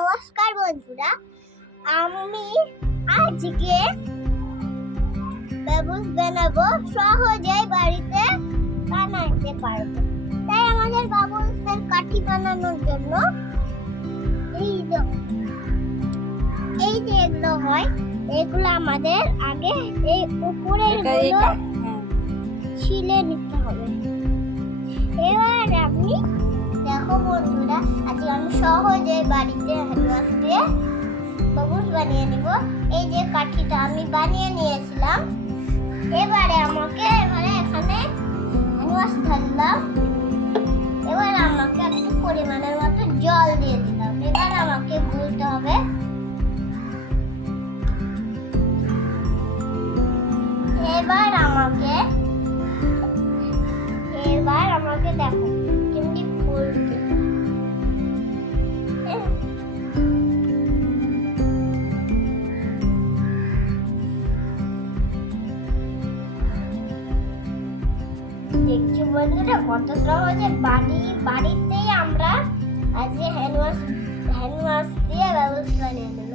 নমস্কার বন্ধুরা আমি আজকে বেবুস বানাবো সহজেই বাড়িতে বানাতে পারব তাই আমাদের বাবুসের কাঠি বানানোর জন্য এই যে এই যে এগুলো হয় এগুলো আমাদের আগে এই উপরের এই গুলো। ছিলে নিতে হবে আজকে আমি সহজে বাড়িতে হ্যান্ডওয়াশ দিয়ে বাবুস বানিয়ে নেব। এই যে কাঠিটা আমি বানিয়ে নিয়েছিলাম। এবারে আমাকে, এবারে এখানে হ্যান্ডওয়াশ ঢাললাম। এবার আমাকে একটু পরিমাণের মতো জল দিয়ে দিলাম এবার আমাকে গুলতে হবে। এবার আমাকে এবার আমাকে দেখো কেমনি ফুলতে দেখছি বন্ধুরা কত সহজে বাড়ি, বাড়িতেই আমরা আজকে হ্যান্ড ওয়াশ হ্যান্ড ওয়াশ দিয়ে ব্যবস্থা নিয়ে